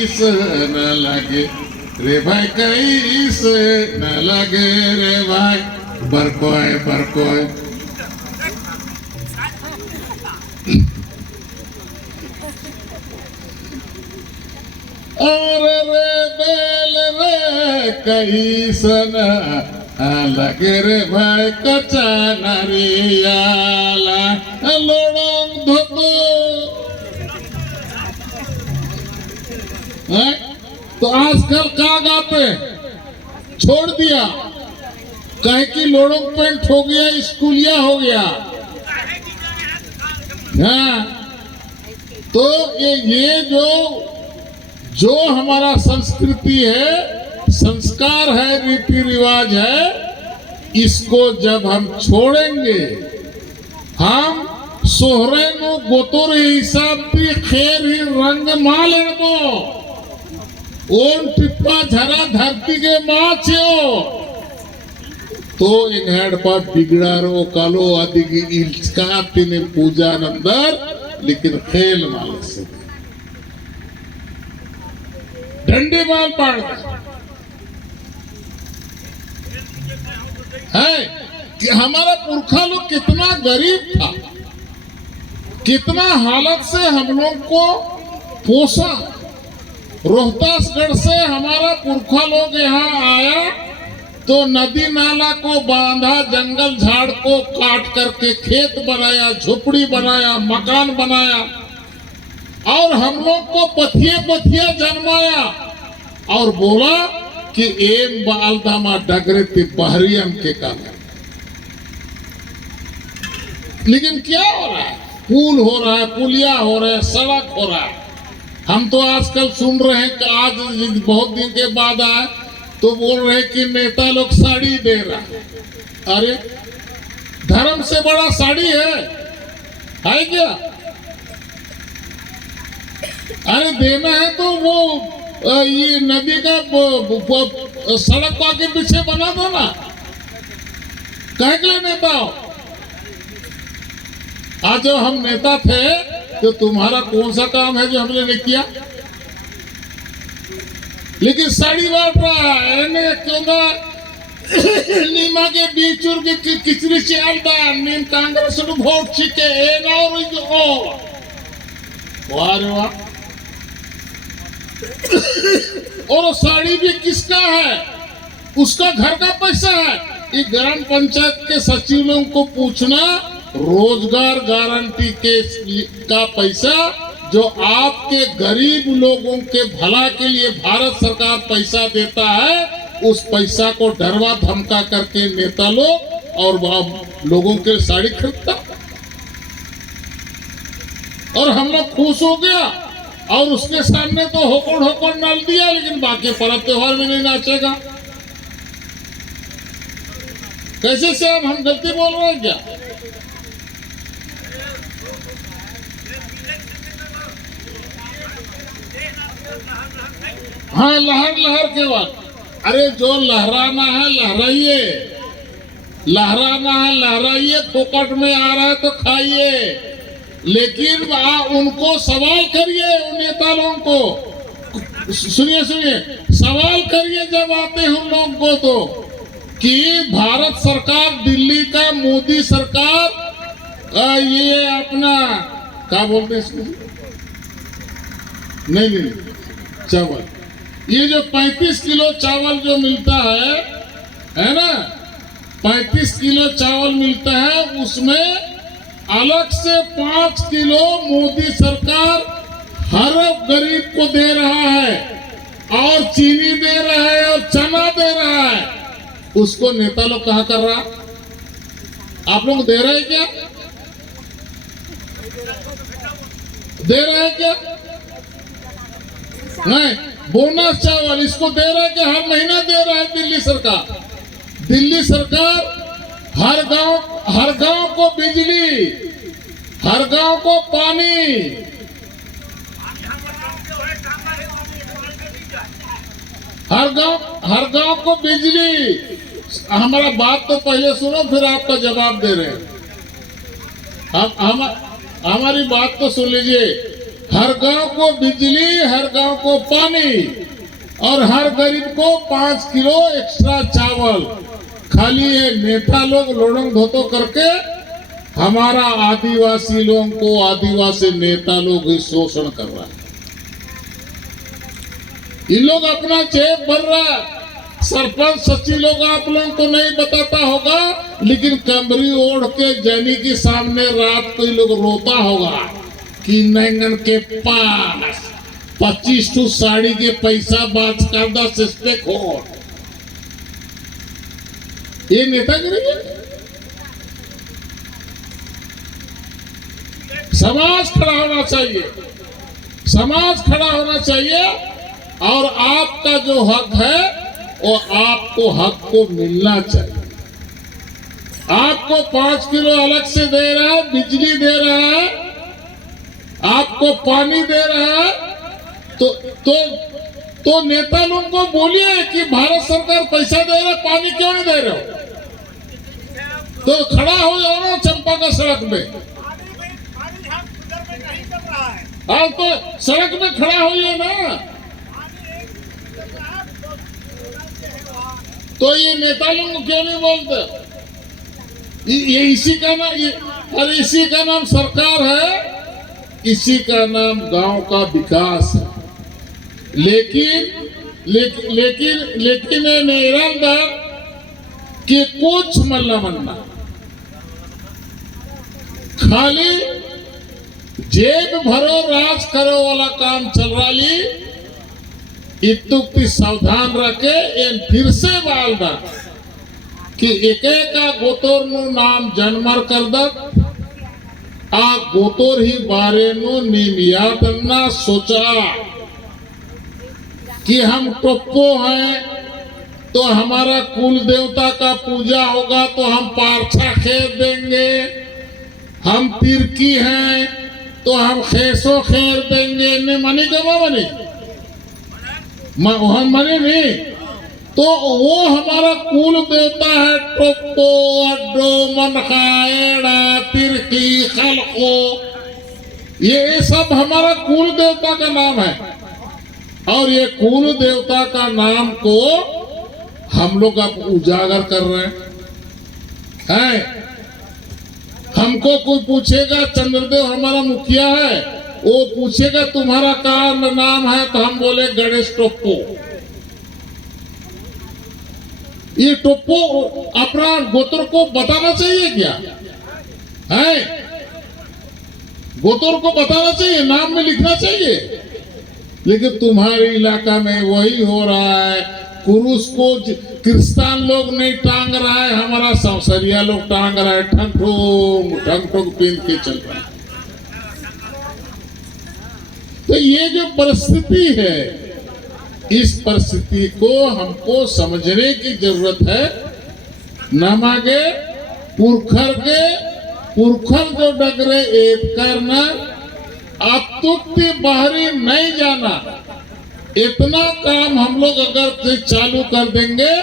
कैसे न लगे रे भाई, कैसे न लगे रे भाई, बरकोय बरकोय। अरे रे बेल रे कैसे न लगे रे भाई, कच्चा नारियाला लोड़ों धोतो। तो आजकल क्या गाते, छोड़ दिया, कहे कि लोड़ों पेंट हो गया, स्कूलिया हो गया। हाँ, तो ये जो हमारा संस्कृति है, संस्कार है, रीति रिवाज है, इसको जब हम छोड़ेंगे, हम सोहरे नो गोतोर हिसाब भी खेर ही रंग माले नो ओन टिप्पा झरा धरती के माछो तो इंगेड पर बिगड़ारो कालो आदि की इल्का तिने पूजा नंदर, लेकिन खेल माले से डंडे माल पाड़ है कि हमारा पुरखा लोग कितना गरीब था, कितना हालत से हम लोग को पोसा। रोहतासगढ़ से हमारा पुरखा लोग यहाँ आया तो नदी नाला को बांधा, जंगल झाड़ को काट करके खेत बनाया, झोपड़ी बनाया, मकान बनाया, और हम लोग को पथिया पथिया जन्माया और बोला कि एम बालदामा डगरे थे बहरियन के काम। लेकिन क्या हो रहा है, पुल हो रहा है, पुलिया हो रहा है, सड़क हो रहा है। हम तो आजकल सुन रहे हैं कि आज बहुत दिन के बाद आए तो बोल रहे हैं कि नेता लोग साड़ी दे रहा है। अरे धर्म से बड़ा साड़ी है क्या? अरे देना है तो वो ये नदी का सड़क को आगे पीछे बना दो ना, कह के लिए नेता हो? आज जो हम नेता थे तो तुम्हारा कौन सा काम है जो हमने नहीं किया? लेकिन साड़ी बांट रहा है क्यों ना नीमा के बीच की किचरी चालदा नीम कांग्रेस वोट छिके वाह। और साड़ी भी किसका है? उसका घर का पैसा है। ये ग्राम पंचायत के सचिवों को पूछना, रोजगार गारंटी का पैसा जो आपके गरीब लोगों के भला के लिए भारत सरकार पैसा देता है, उस पैसा को डरवा धमका करके नेता लोग और लोगों के साड़ी खरीदता, और हम लोग खुश हो गया और उसके सामने तो होकड़ होकड़ डाल दिया, लेकिन बाकी पर्व त्योहार में नहीं नाचेगा। कैसे से अब हम गलती बोल रहे हैं क्या? हाँ, लहर लहर के बाद, अरे जो लहराना है लहराइए, लहराना है लहराइए, फोकट में आ रहा है तो खाइए, लेकिन उनको सवाल करिए, उन नेता लोगों को सुनिए सवाल करिए जब आते हैं हम लोग को तो, कि भारत सरकार, दिल्ली का मोदी सरकार ये अपना क्या बोलते हैं इसको, नहीं चावल, ये जो 35 किलो चावल जो मिलता है ना, 35 किलो चावल मिलता है, उसमें अलग से 5 किलो मोदी सरकार हर गरीब को दे रहा है, और चीनी दे रहा है, और चना दे रहा है। उसको नेता लोग कहा कर रहा, आप लोग दे रहे हैं क्या? दे रहे हैं क्या? नहीं, बोनस चावल इसको दे रहा है कि हर महीना दे रहा है दिल्ली सरकार। दिल्ली सरकार हर गांव को बिजली, हर गांव को पानी, हर गांव को बिजली। हमारा बात तो पहले सुनो, फिर आपका जवाब दे रहे हैं। हमारी बात तो सुन लीजिए। हर गांव को बिजली, हर गांव को पानी और हर गरीब को 5 किलो एक्स्ट्रा चावल। खाली ये नेता लोग लोड़ंग धोतो करके हमारा आदिवासी लोगों को, आदिवासी नेता लोग ही शोषण कर रहा है। इन लोग अपना जेब भर रहा है। सरपंच सचिव लोग आप लोगों को नहीं बताता होगा, लेकिन कमरी ओढ़ के जैनी के सामने रात को ये लोग रोता होगा कि नंगन के पास 25 टू साड़ी के पैसा बात कर 10 हो। ये नेतागिरी है। समाज खड़ा होना चाहिए, समाज खड़ा होना चाहिए और आपका जो हक है वो आपको हक को मिलना चाहिए। आपको 5 किलो अलग से दे रहा है, बिजली दे रहा है, आपको पानी दे रहा है, तो नेता लोगों को बोलिए कि भारत सरकार पैसा दे रहा है, पानी क्यों नहीं दे रहे हो? तो खड़ा हो जाओ ना चंपा का सड़क में। हाँ, तो सड़क में खड़ा होइए ना। तो ये नेता लोग क्यों नहीं बोलते? ये इसी का नाम, और इसी का नाम सरकार है, इसी का नाम गांव का विकास है। लेकिन निरंतर कि कुछ मल्ला मन्ना खाली जेब भरो राज करो वाला काम चल रहा ली। इतुक्ति सावधान रखे एन फिर से बाल दा कि एक गोतोर नु नाम जन्मर कर दत आ गोतोर ही बारे नु निमियातना सोचा कि हम टोप्पो हैं तो हमारा कुल देवता का पूजा होगा तो हम पारछा खेर देंगे, हम तिरकी हैं तो हम खेसो खेर देंगे। ने मनी गवा मनी मनी नहीं, तो वो हमारा कुल देवता है। टोप्पो, अड्डो, मनखाएड़ा, तिरकी, खलको, ये सब हमारा कुल देवता का नाम है। और ये कुल देवता का नाम को हम लोग अब उजागर कर रहे हैं। हमको कोई पूछेगा चंद्रदेव हमारा मुखिया है, वो पूछेगा तुम्हारा क्या नाम है, तो हम बोले गणेश टोप्पो। ये टोप्पो अपना गोत्र को बताना चाहिए क्या है? गोत्र को बताना चाहिए, नाम में लिखना चाहिए। लेकिन तुम्हारे इलाका में वही हो रहा है। कुरुस को क्रिस्तान लोग नहीं टांग रहा है, हमारा संसरिया लोग टांग रहा है। ठंग ठोक पीन के चल रहा है। तो ये जो परिस्थिति है, इस परिस्थिति को हमको समझने की जरूरत है। न मांगे पुरखर जो डगरे एक करना, अतुक्ति बाहरी नहीं जाना। इतना काम हम लोग अगर चालू कर देंगे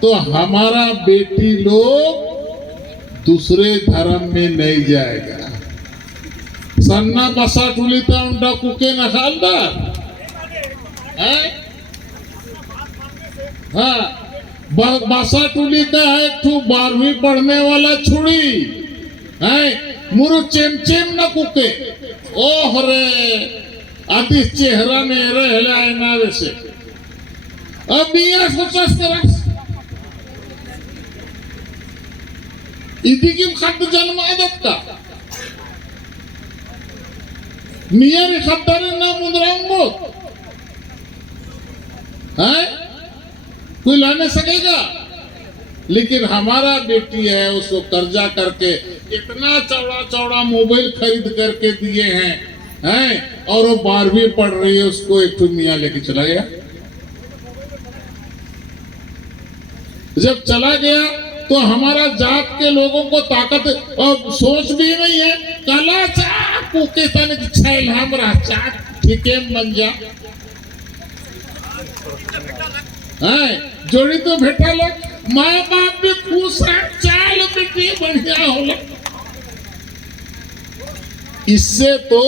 तो हमारा बेटी लोग दूसरे धर्म में नहीं जाएगा। सन्ना बसा टुलीता उनका कुके न खालदार है। हाँ, बसा टुली का है एक 12वीं पढ़ने वाला छुड़ी है। मुरु चेम न कुके ओह रे आदि चेहरा ने रहला है ना वैसे। अब मियाँ सोचस करस इदी की खत जन्म आदत का मियाँ ने खतरे ना मुद्रांगो है, कोई लाने सकेगा? लेकिन हमारा बेटी है, उसको कर्जा करके इतना चौड़ा मोबाइल खरीद करके दिए हैं, और वो 12वीं पढ़ रही है, उसको एक मियाँ लेके चला गया। जब चला गया तो हमारा जात के लोगों को ताकत और सोच भी नहीं है। कला चाकू के तन छैल हमरा चाक ठीके बन जा है, जोड़ी तो भेटा लोग माँ बाप भी खुश है, चाल बेटी बढ़िया होला। इससे तो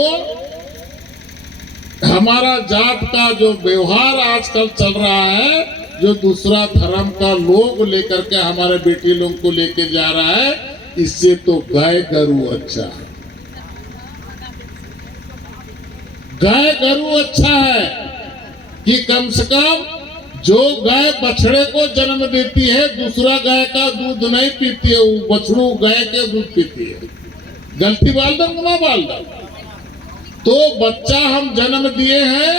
हमारा जात का जो व्यवहार आजकल चल रहा है, जो दूसरा धर्म का लोग लेकर के हमारे बेटी लोग को लेके जा रहा है, इससे तो गाय गरु अच्छा है। गाय गरु अच्छा है कि कम से कम जो गाय बछड़े को जन्म देती है, दूसरा गाय का दूध नहीं पीती है, वो बछड़ू गाय के दूध पीती है। गलती बाल दो ना बाल दो। तो बच्चा हम जन्म दिए हैं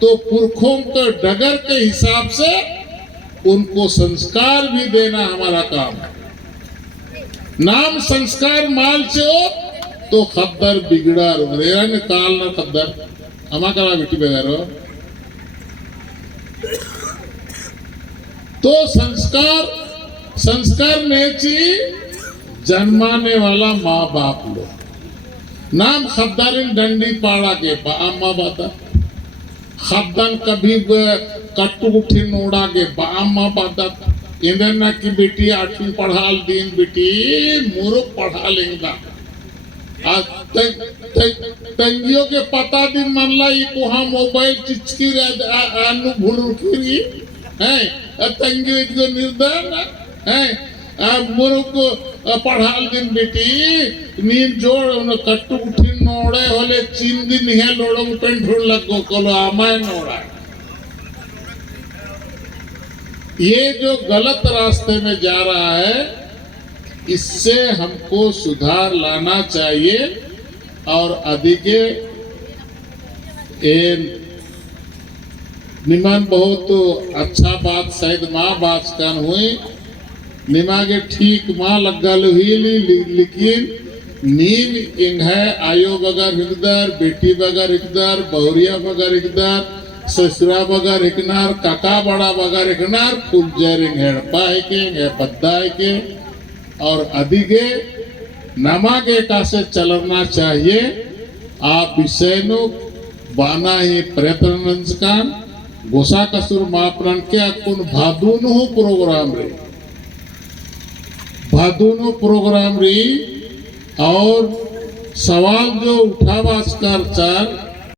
तो पुरखों के डगर के हिसाब से उनको संस्कार भी देना हमारा काम है। नाम संस्कार माल से हो तो खद्दर बिगड़ा रेरा निकाल ना खद्दर हमा करा बेटी बगैर तो संस्कार नेची जन्माने वाला माँ बाप लोग नाम खद्दारिन डंडी पाड़ा के अम्मा बाता खद्दन कभी कट्टू उठी नोड़ा के अम्मा बाता इधर ना की बेटी 8वीं पढ़ाल दिन बेटी मूर्ख पढ़ा लेंगा तंगियों के पता दिन मनला ये को हम मोबाइल चिचकी आनु भूल की है तंगियों इतने निर्धन है मूर्ख पढ़ाल दिन बेटी नींद जोड़ उन्हें कट्टू उठी नोड़े होले 3 दिन है लोड़ों पेंट ढूंढ लगो कोलो आमाय नोड़ा। ये जो गलत रास्ते में जा रहा है, इससे हमको सुधार लाना चाहिए और अधिके निमान बहुत अच्छा बात शायद माँ बात कान हुई निमागे ठीक माँ लगल हुई लेकिन नीम इंग है आयो बगर हिकदार बेटी बगर हिकदार बहुरिया बगर हिकदार ससुरा बगर हिकनार काका बड़ा बगर हिकनार फुल जरिंग हेड़पा है पद्दा के और अधिके नमा के कासे चलना चाहिए। आप विषय नो बाना ही प्रयत्न कान गोसा कसुर मापन के कुन भादुनो प्रोग्राम री और सवाल जो उठावा चार